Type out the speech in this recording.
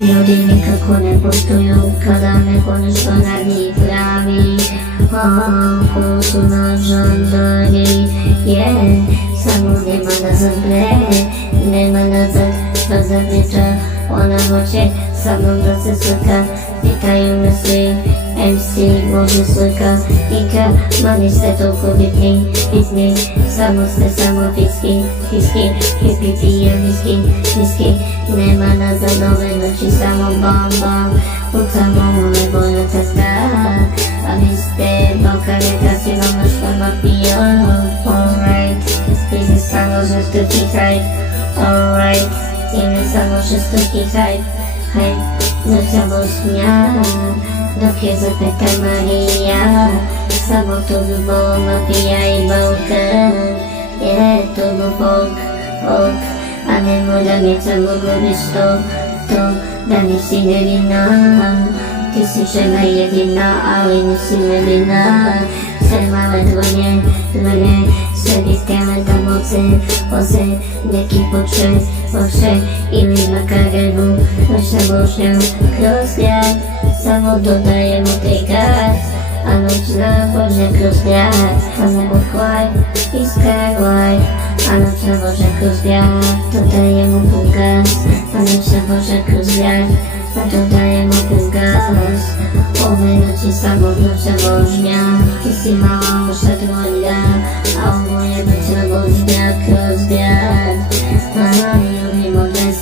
Люди ми како не постоју када ме понешто нади прави. Ако су на жандари, само нема назад нема назад, да вечер она hoće sa mnom da se slika. Pitaju me svi MC može slika i ma niste toliko bitni, samo ste samo fiski, hipi pije viski, nema nazad ove noći samo bam bam, pucamo ove boje testa, a vi ste balkaneta siromašna pija. Alright, ti mi samo žestoki hype, alright, ti mi samo žestoki hype, noća bošnja, dok je zapeta Marija, samo to bi bolo mafija i Balkan, to bi folk, a ne mora mi samo gubiš to, da nisi nevina, ti si žena jedina, ali nisi nevina, sve male dvonje, sve bi htjele da voze, neki poče ili na Karagu, noćna bošnja kroz grad, samo dodajemo te gas, a noćna bošnja kroz grad, samo hlaj i Skyline, a noćna bošnja kroz grad, dodajemo pun gas, a noćna bošnja kroz grad, a dodajemo pun gas. Ove noći samo noćna bošnja, ti si mala uša dvojlja, a ovo je noćna bošnja kroz grad. Ljubimo bez